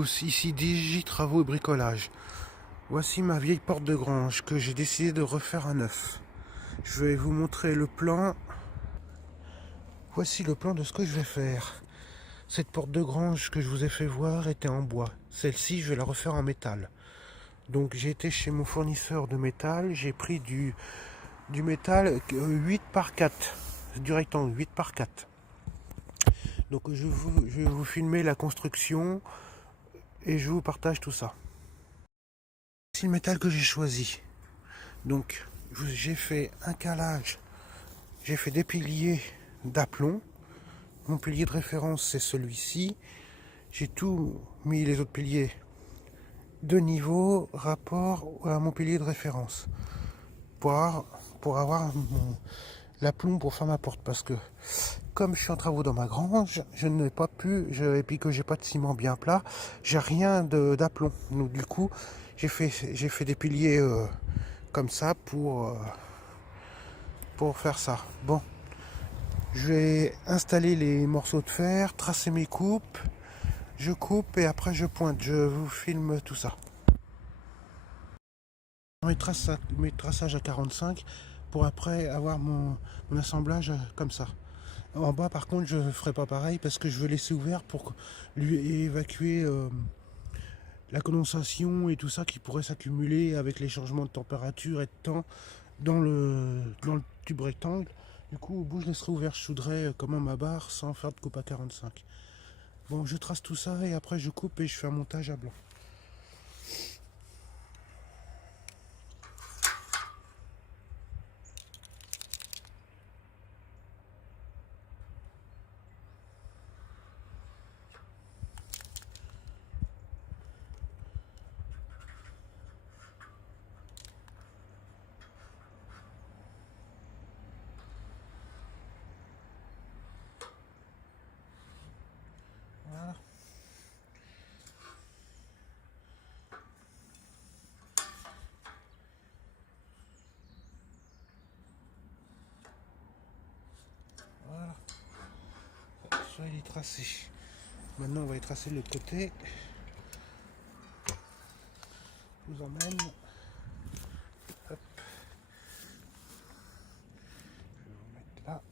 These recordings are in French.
tous, ici Digi Travaux et Bricolage. Voici ma vieille porte de grange que j'ai décidé de refaire à neuf. Je vais vous montrer le plan. Voici le plan de ce que je vais faire. Cette porte de grange que je vous ai fait voir était en bois. Celle-ci, je vais la refaire en métal. Donc j'ai été chez mon fournisseur de métal, j'ai pris du métal 8 par 4, du rectangle 8 par 4. Donc je vais vous filmer la construction et je vous partage tout ça. C'est le métal que j'ai choisi. Donc j'ai fait un calage, j'ai fait des piliers d'aplomb. Mon pilier de référence c'est celui-ci. J'ai tout mis les autres piliers de niveau rapport à mon pilier de référence pour avoir l'aplomb pour faire ma porte, parce que comme je suis en travaux dans ma grange, je n'ai pas pu, et puis que j'ai pas de ciment bien plat, j'ai rien d'aplomb. Donc du coup j'ai fait des piliers comme ça pour faire ça. Bon, je vais installer les morceaux de fer, tracer mes coupes, je coupe et après je pointe, je vous filme tout ça. Mes traçages à 45 pour après avoir mon assemblage comme ça. En bas par contre je ne ferai pas pareil parce que je veux laisser ouvert pour lui évacuer la condensation et tout ça qui pourrait s'accumuler avec les changements de température et de temps dans le tube rectangle. Du coup au bout je laisserai ouvert, je souderai comment ma barre sans faire de coupe à 45. Bon, je trace tout ça et après je coupe et je fais un montage à blanc. Voilà. Voilà. Ça il est tracé. Maintenant on va y tracer le côté. Je vous emmène. Hop. Je vais vous mettre là.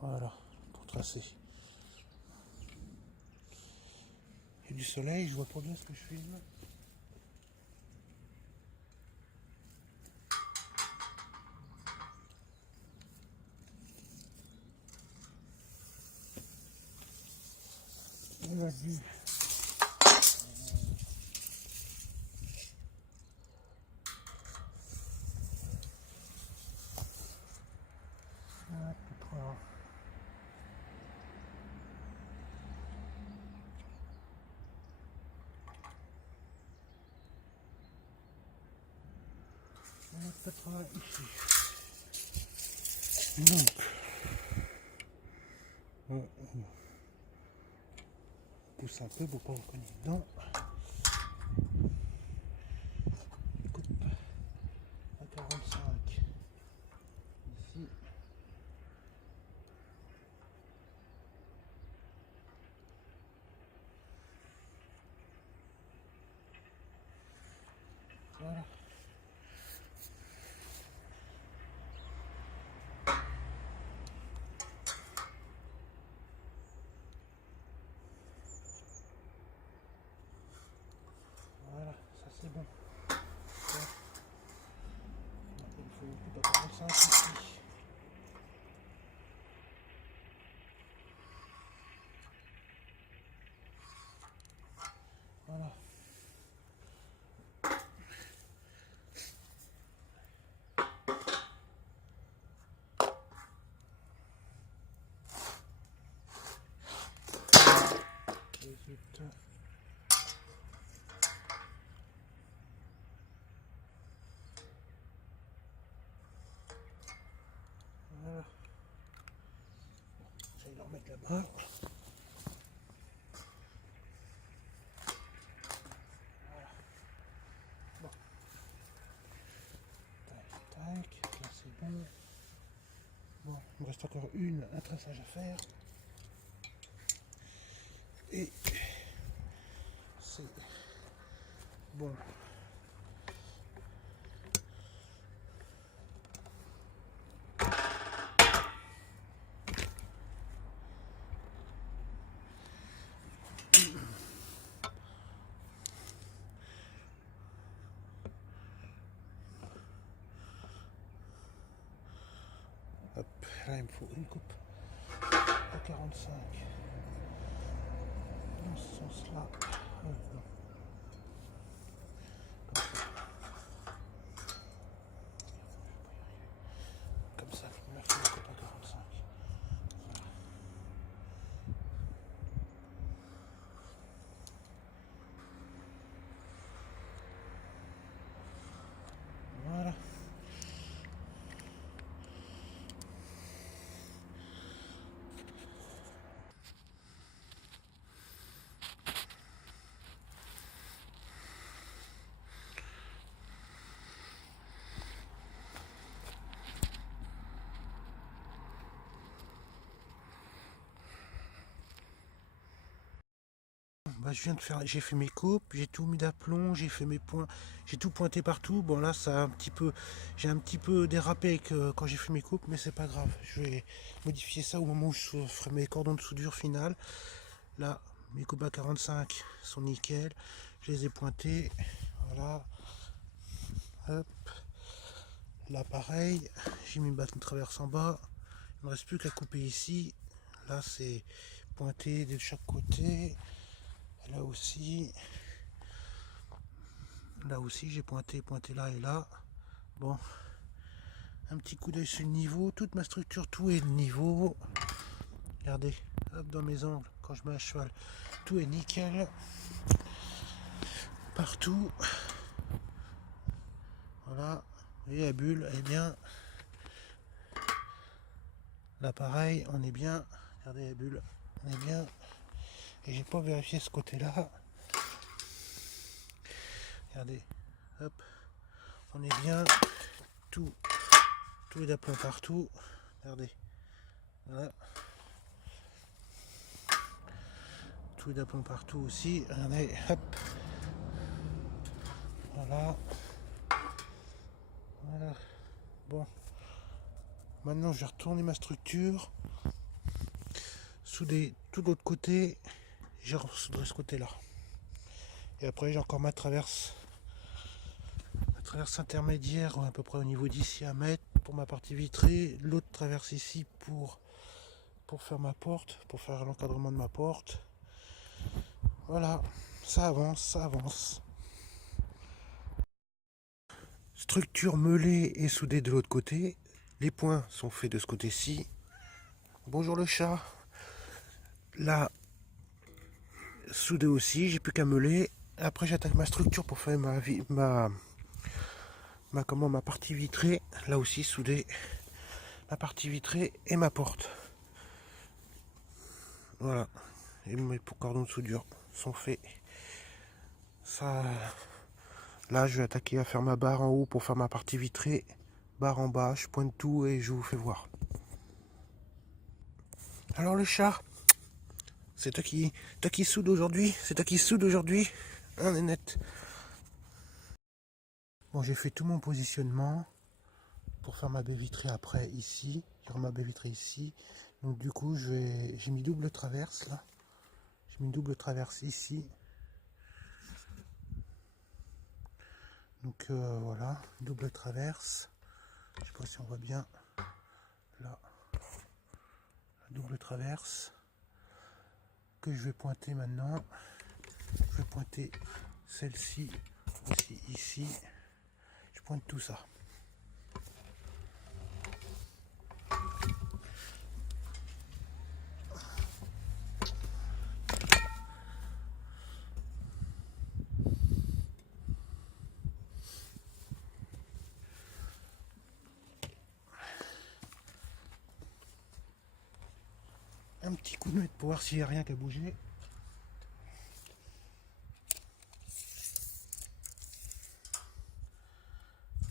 Voilà, pour tracer. Il y a du soleil, je vois pas bien ce que je filme. On a vu. On va peut-être ici. Donc, on pousse un peu pour pas vous cogner dedans. Coupe à 45. Ici. Voilà. Voilà, ça c'est bon. Il faut une coupe à 45 ici. Voilà. Résultat. Voilà. Je vais le remettre là-bas. Bon. Tac, tac. Là c'est bon. Bon, il me reste encore un traçage à faire. Et c'est bon. Hop, là il me faut une coupe à 45 dans ce sens là. Non. Comme ça, il me faut une coupe à 45. Voilà. Bah, je viens de faire, j'ai fait mes coupes, j'ai tout mis d'aplomb, j'ai fait mes points, j'ai tout pointé partout. Bon là, ça a un petit peu, j'ai un petit peu dérapé avec, quand j'ai fait mes coupes, mais c'est pas grave. Je vais modifier ça au moment où je ferai mes cordons de soudure finale. Là, mes coupes à 45 sont nickel. Je les ai pointés. Voilà. Hop. Là, pareil. J'ai mis une bâton de traverse en bas. Il ne me reste plus qu'à couper ici. Là, c'est pointé de chaque côté. Là aussi. Là aussi, j'ai pointé là et là. Bon. Un petit coup d'œil sur le niveau. Toute ma structure, tout est de niveau. Regardez. Hop, dans mes angles, quand je mets à cheval. Tout est nickel. Partout. Voilà. Vous voyez, la bulle, elle est bien. Là, pareil, on est bien. Regardez la bulle, on est bien. Et j'ai pas vérifié ce côté-là. Regardez, hop, on est bien. Tout est d'aplomb partout. Regardez, voilà. Tout est d'aplomb partout aussi. Regardez, hop. Voilà. Voilà. Bon. Maintenant, je vais retourner ma structure. Souder tout de l'autre côté. J'ai ressoudré ce côté-là. Et après, j'ai encore ma traverse intermédiaire à peu près au niveau d'ici à mettre pour ma partie vitrée, l'autre traverse ici pour faire ma porte, pour faire l'encadrement de ma porte. Voilà, ça avance, ça avance. Structure meulée et soudée de l'autre côté, les points sont faits de ce côté-ci. Bonjour le chat. Là, soudé aussi, j'ai plus qu'à meuler. Après j'attaque ma structure pour faire ma partie vitrée, là aussi soudée, ma partie vitrée et ma porte. Voilà, et mes cordons de soudure sont faits. Ça, là je vais attaquer à faire ma barre en haut pour faire ma partie vitrée, barre en bas, je pointe tout et je vous fais voir. Alors le chat, c'est toi qui soude aujourd'hui, hein Nénette? Bon, j'ai fait tout mon positionnement pour faire ma baie vitrée après ici. Faire ma baie vitrée ici. Donc du coup, j'ai mis double traverse là. J'ai mis une double traverse ici. Donc voilà, double traverse. Je sais pas si on voit bien. Là, la double traverse que je vais pointer maintenant. Je vais pointer celle-ci aussi ici. Je pointe tout ça. Un petit coup de main pour voir s'il n'y a rien qu'à bouger.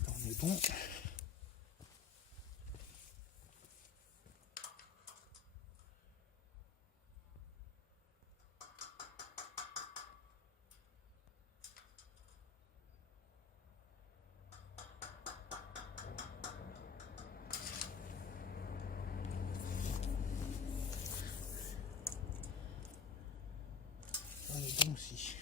On est bon. bouton aussi.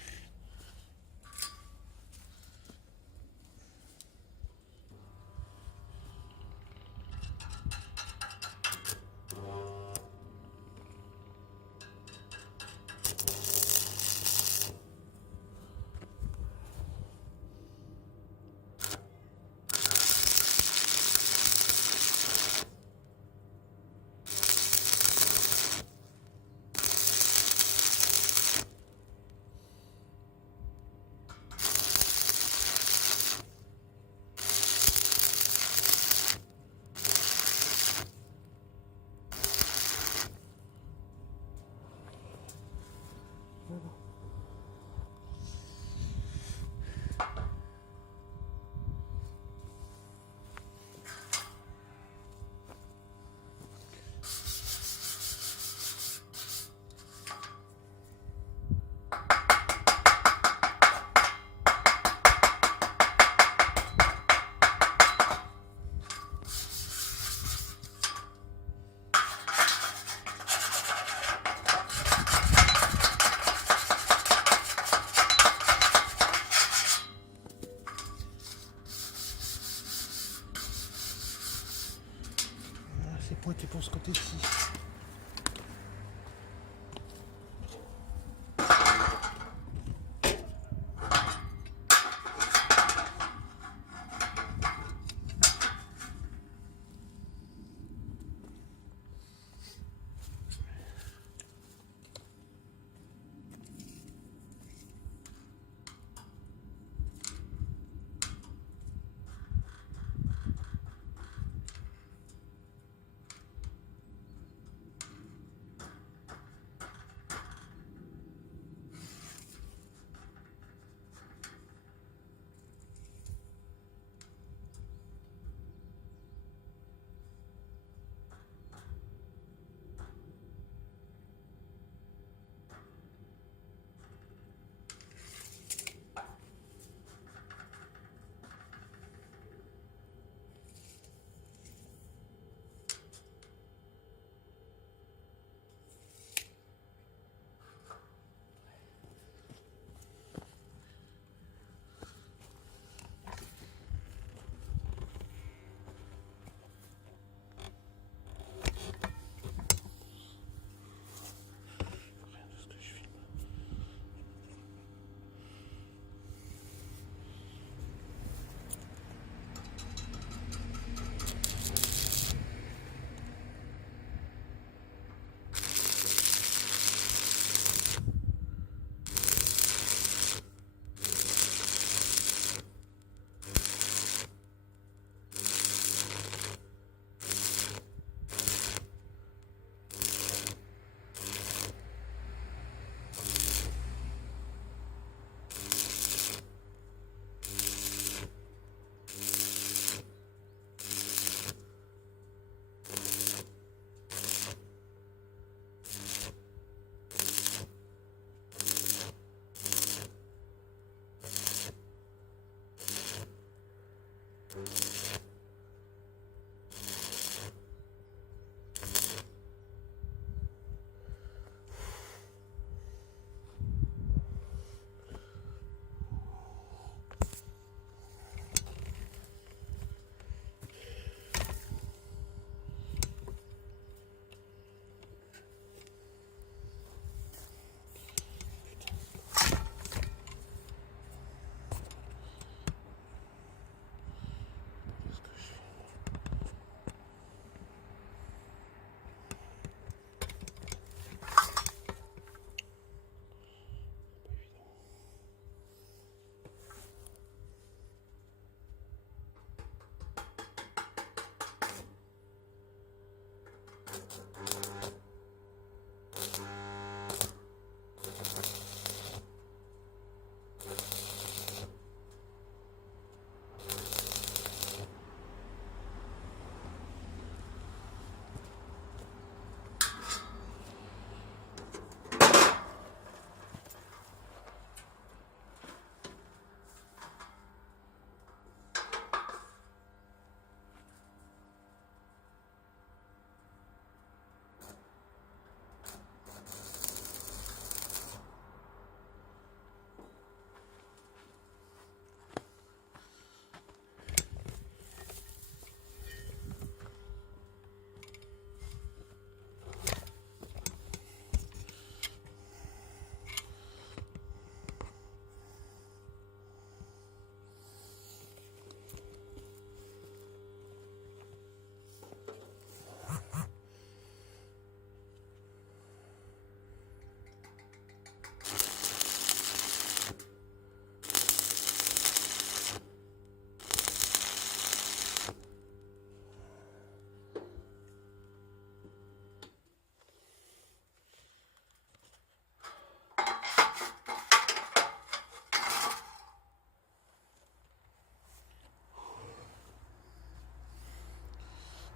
C'est pointé pour ce côté-ci.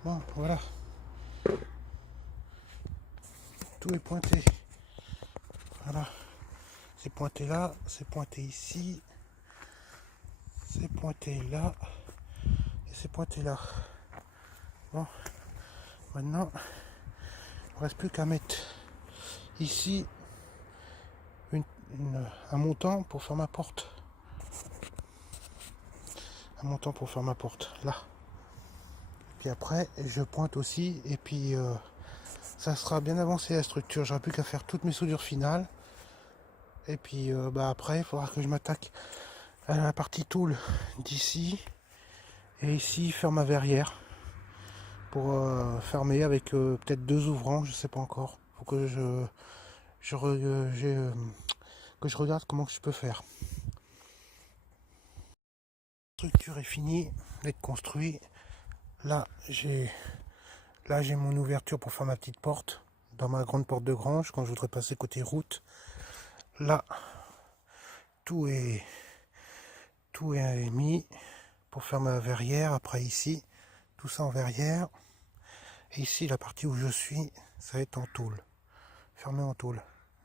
Bon, voilà. Tout est pointé. Voilà. C'est pointé là, c'est pointé ici, c'est pointé là, et c'est pointé là. Bon, maintenant, il ne reste plus qu'à mettre ici un montant pour faire ma porte. Un montant pour faire ma porte, là. Puis après, je pointe aussi, et puis ça sera bien avancé la structure. J'aurai plus qu'à faire toutes mes soudures finales. Et puis après, il faudra que je m'attaque à la partie tool d'ici. Et ici, faire ma verrière. Pour fermer avec peut-être 2 ouvrants, je sais pas encore. Faut que que je regarde comment je peux faire. La structure est finie d'être construite. Là j'ai mon ouverture pour faire ma petite porte dans ma grande porte de grange quand je voudrais passer côté route. Là tout est mis pour faire ma verrière. Après ici tout ça en verrière. Et ici la partie où je suis, ça va être en tôle, fermé en tôle.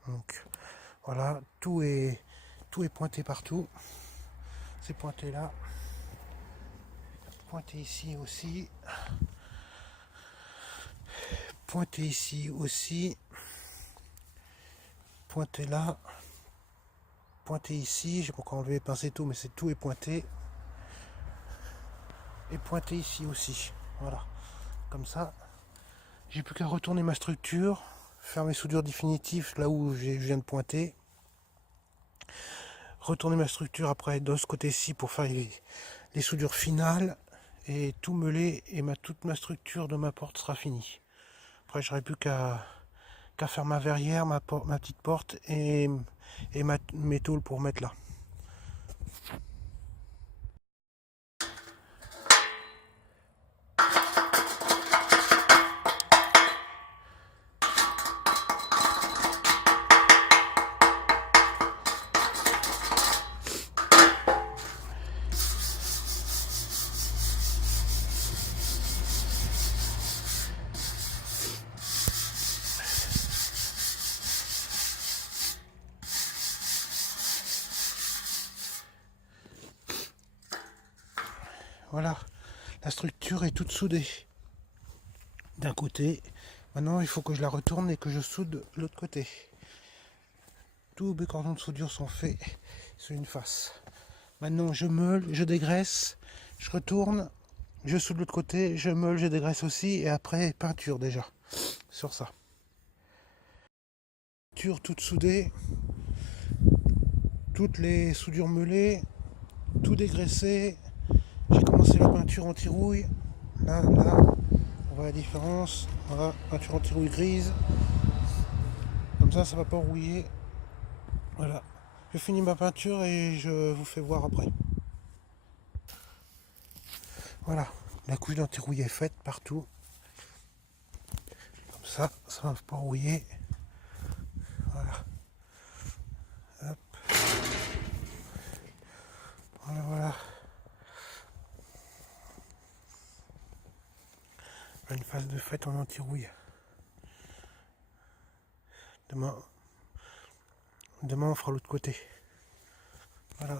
Donc voilà, tout est pointé partout. C'est pointé là, pointé ici aussi, pointé ici aussi, pointé là, pointé ici. J'ai pas encore enlevé les pinceaux et tout, mais tout est pointé. Et pointé ici aussi. Voilà, comme ça. J'ai plus qu'à retourner ma structure, faire mes soudures définitives là où je viens de pointer. Retourner ma structure après de ce côté-ci pour faire les soudures finales et tout meuler, et toute ma structure de ma porte sera finie. Après j'aurai plus qu'à faire ma verrière, ma petite porte et mes tôles pour mettre là. Voilà, la structure est toute soudée d'un côté. Maintenant il faut que je la retourne et que je soude l'autre côté. Tous mes cordons de soudure sont faits sur une face. Maintenant je meule, je dégraisse, je retourne, je soude l'autre côté, je meule, je dégraisse aussi, et après peinture déjà sur ça. Peinture toute soudée, toutes les soudures meulées, tout dégraissé. J'ai commencé la peinture anti-rouille. Là, on voit la différence. Voilà, peinture anti-rouille grise. Comme ça va pas rouiller. Voilà. Je finis ma peinture et je vous fais voir après. Voilà, la couche d'anti-rouille est faite partout. Comme ça va pas rouiller. Voilà. Hop. Voilà. Une phase de fête en anti-rouille. Demain on fera l'autre côté. Voilà.